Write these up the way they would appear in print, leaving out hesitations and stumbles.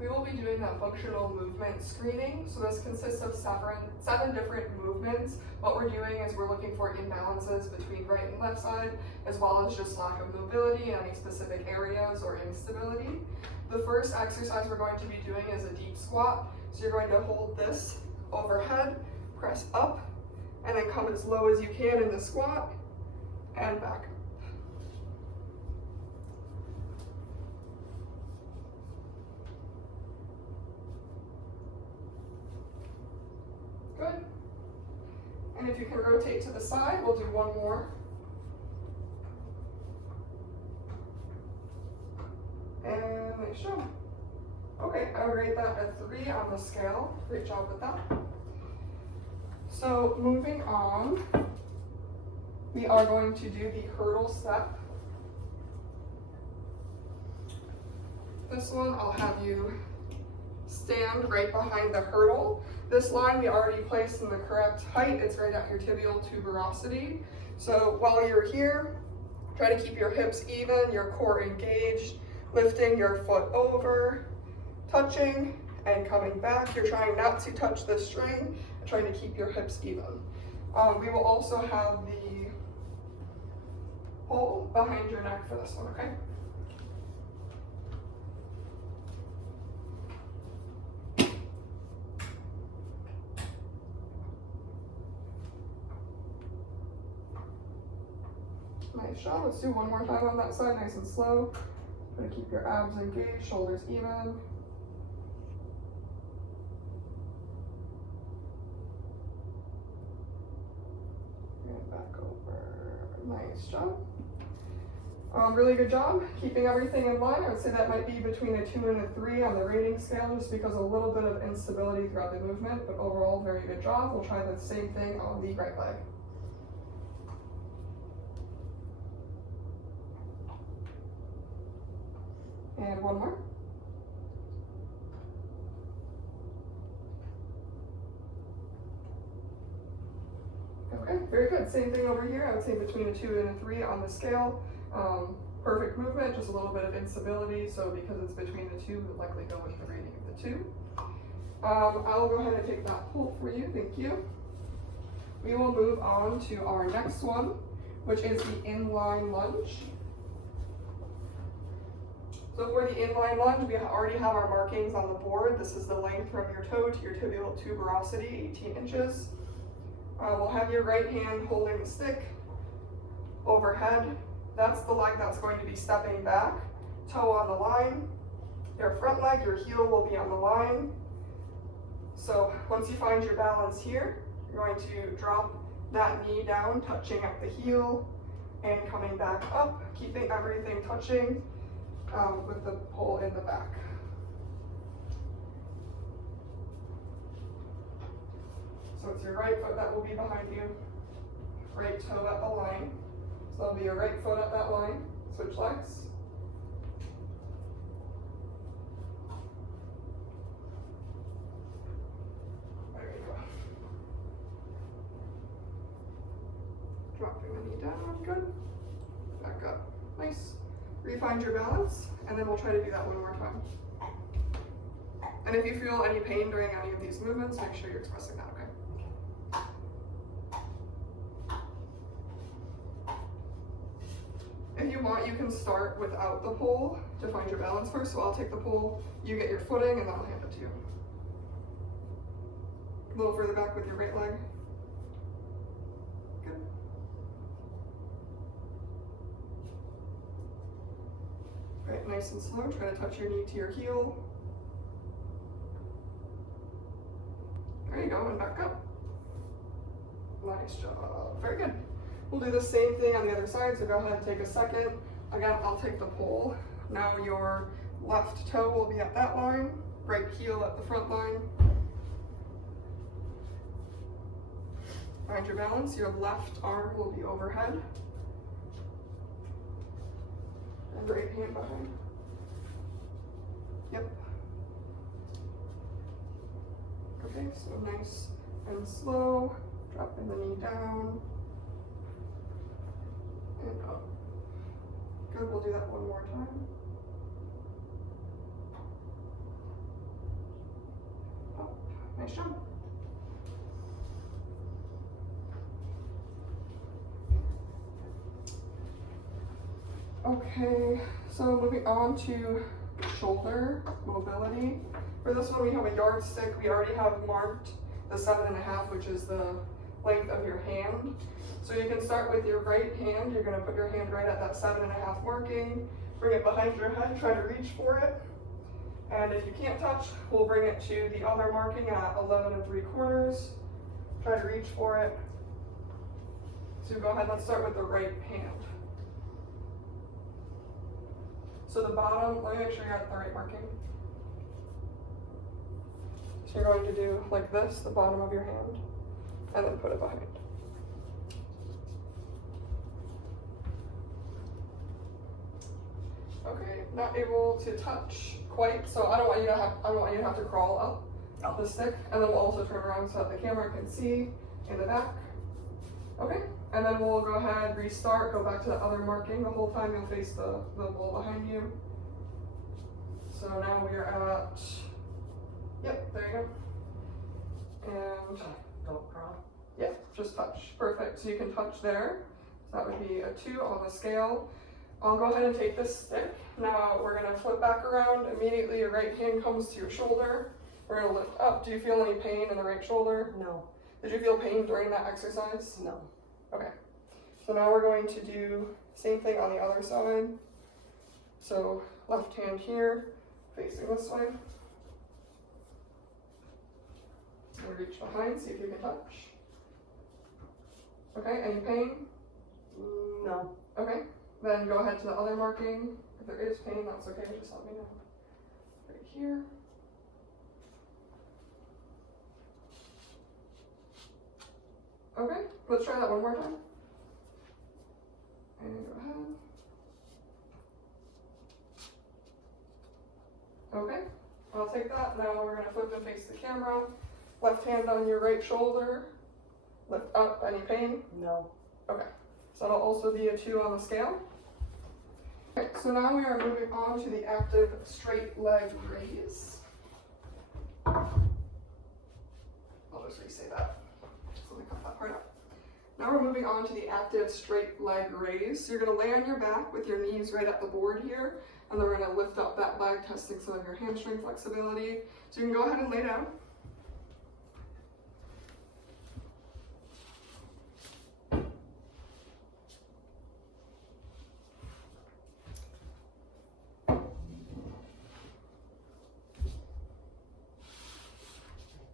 We will be doing that functional movement screening. So this consists of seven different movements. What we're doing is we're looking for imbalances between right and left side, as well as just lack of mobility in any specific areas or instability. The first exercise we're going to be doing is a deep squat. So you're going to hold this overhead, press up, and then come as low as you can in the squat, and back. Good. And if you can rotate to the side, we'll do one more. And nice job. Okay, I would rate that a 3 on the scale. Great job with that. So moving on, we are going to do the hurdle step. This one, I'll have you stand right behind the hurdle. This line we already placed in the correct height. It's right at your tibial tuberosity. So while you're here, try to keep your hips even, your core engaged, lifting your foot over, touching, and coming back. You're trying not to touch the string, and trying to keep your hips even. We will also have the pole behind your neck for this one, okay? Nice job. Let's do one more time on that side, nice and slow. Try to keep your abs engaged, shoulders even. And back over. Nice job. Really good job keeping everything in line. I would say that might be between a 2 and a 3 on the rating scale, just because a little bit of instability throughout the movement, but overall, very good job. We'll try the same thing on the right leg. And one more. Okay, very good. Same thing over here. I would say between a 2 and a 3 on the scale. Perfect movement, just a little bit of instability. So because it's between the 2, we'll likely go with the rating of the 2. I'll go ahead and take that pull for you. Thank you. We will move on to our next one, which is the inline lunge. So for the inline lunge, we already have our markings on the board. This is the length from your toe to your tibial tuberosity, 18 inches. We'll have your right hand holding the stick overhead. That's the leg that's going to be stepping back, toe on the line. Your front leg, your heel will be on the line. So once you find your balance here, you're going to drop that knee down, touching at the heel, and coming back up, keeping everything touching. With the pole in the back. So it's your right foot that will be behind you, right toe at the line. So that'll be your right foot at that line. Switch legs. There you go. Dropping the knee down, good. Back up, nice. Find your balance, and then we'll try to do that one more time. And if you feel any pain during any of these movements, make sure you're expressing that, okay? If you want, you can start without the pole to find your balance first. So I'll take the pole, you get your footing, and then I'll hand it to you. A little further back with your right leg. Good. Right, nice and slow. Try to touch your knee to your heel. There you go, and back up. Nice job. Very good. We'll do the same thing on the other side, so go ahead and take a second. Again, I'll take the pole. Now your left toe will be at that line, right heel at the front line. Find your balance. Your left arm will be overhead. And right hand behind. Yep. Okay, so nice and slow. Dropping the knee down. And up. Good, we'll do that one more time. Nice job. Okay, so moving on to shoulder mobility. For this one, we have a yardstick. We already have marked the 7.5, which is the length of your hand. So you can start with your right hand. You're gonna put your hand right at that 7.5 marking, bring it behind your head, try to reach for it. And if you can't touch, we'll bring it to the other marking at 11 3/4. Try to reach for it. So go ahead, let's start with the right hand. So the bottom, let me make sure you're at the right marking. So you're going to do like this, the bottom of your hand, and then put it behind. Okay, not able to touch quite, so I don't want you to have to crawl up the stick, and then we'll also turn around so that the camera can see in the back. Okay, and then we'll go ahead, restart, go back to the other marking. The whole time you'll face the wall behind you. So now we are at, yep, there you go. And Don't crawl. yeah, just touch. Perfect. So you can touch there. So that would be a 2 on the scale. I'll go ahead and take this stick. Now we're gonna flip back around. Immediately your right hand comes to your shoulder. We're gonna lift up. Do you feel any pain in the right shoulder? No. Did you feel pain during that exercise? No. Okay. So now we're going to do same thing on the other side. So left hand here, facing this way. And reach behind, see if you can touch. Okay, any pain? No. Okay, then go ahead to the other marking. If there is pain, that's okay, just let me know. Right here. Okay, let's try that one more time. And go ahead. Okay, I'll take that. Now we're gonna flip and face the camera. Left hand on your right shoulder. Lift up, any pain? No. Okay, so that'll also be a 2 on the scale. Okay, so now we are moving on to the active straight leg raise. I'll just re-say that. So let me cut that part out. Now we're moving on to the active straight leg raise. So you're gonna lay on your back with your knees right at the board here, and then we're gonna lift up that leg, testing some of your hamstring flexibility. So you can go ahead and lay down.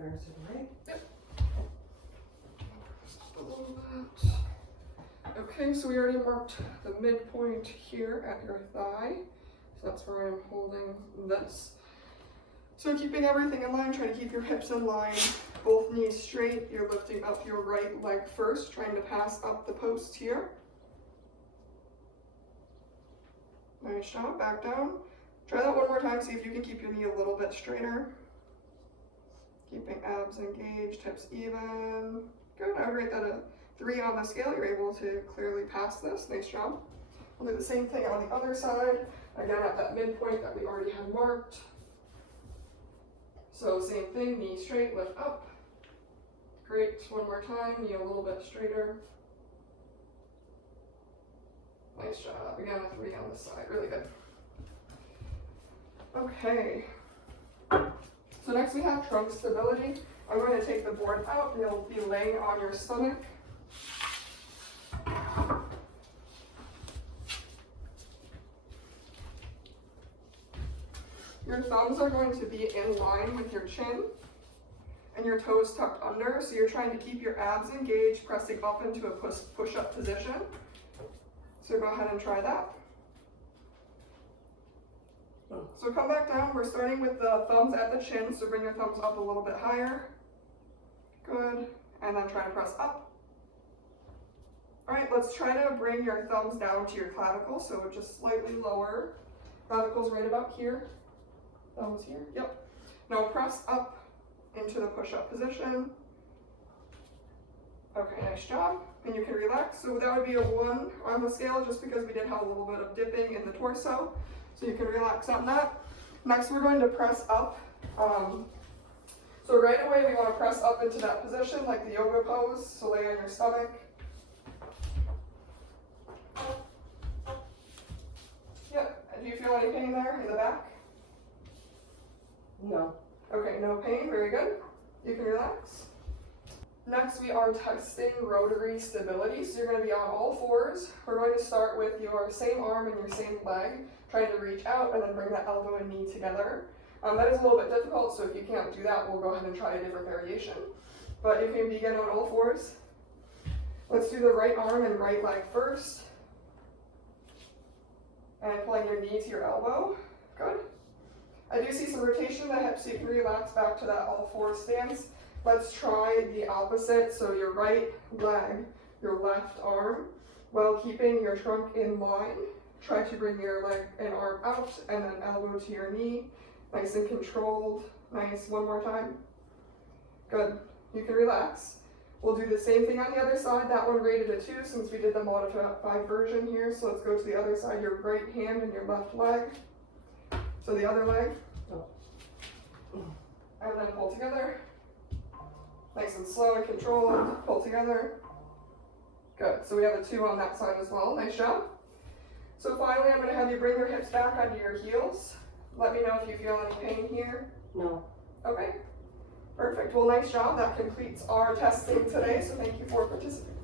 There's it, right? A little bit. Okay, so we already marked the midpoint here at your thigh. So that's where I'm holding this. So keeping everything in line, try to keep your hips in line, both knees straight. You're lifting up your right leg first, trying to pass up the post here. Nice job, back down. Try that one more time, see if you can keep your knee a little bit straighter. Keeping abs engaged, hips even. Good, I would rate that a 3 on the scale. You're able to clearly pass this, nice job. We'll do the same thing on the other side. Again, at that midpoint that we already had marked. So same thing, knee straight, lift up. Great, one more time, knee a little bit straighter. Nice job, again a 3 on the side, really good. Okay. So next we have trunk stability. I'm going to take the board out and you'll be laying on your stomach. Your thumbs are going to be in line with your chin and your toes tucked under. So you're trying to keep your abs engaged, pressing up into a push-up position. So go ahead and try that. So come back down. We're starting with the thumbs at the chin, so bring your thumbs up a little bit higher. Good. And then try to press up. All right, let's try to bring your thumbs down to your clavicle, so just slightly lower. Clavicle's right about here. Thumbs here. Yep. Now press up into the push-up position. Okay, nice job. And you can relax. So that would be a 1 on the scale, just because we did have a little bit of dipping in the torso. So you can relax on that. Next, we're going to press up. So So right away we want to press up into that position like the yoga pose, so lay on your stomach. Yep, do you feel any pain there in the back? No. Okay, no pain, very good. You can relax. Next we are testing rotary stability, so you're going to be on all fours. We're going to start with your same arm and your same leg, trying to reach out and then bring that elbow and knee together. That is a little bit difficult, so if you can't do that, we'll go ahead and try a different variation. But you can begin on all fours. Let's do the right arm and right leg first. And pulling your knee to your elbow. Good. I do see some rotation in the hips, so you can relax back to that all four stance. Let's try the opposite, so your right leg, your left arm, while keeping your trunk in line. Try to bring your leg and arm out, and then elbow to your knee. Nice and controlled. Nice. One more time. Good. You can relax. We'll do the same thing on the other side. That one rated a 2 since we did the modified version here. So let's go to the other side. Your right hand and your left leg. So the other leg. And then pull together. Nice and slow and controlled. Pull together. Good. So we have a 2 on that side as well. Nice job. So finally, I'm going to have you bring your hips back onto your heels. Let me know if you feel any pain here. No. Okay. Perfect. Well, nice job. That completes our testing today. So thank you for participating.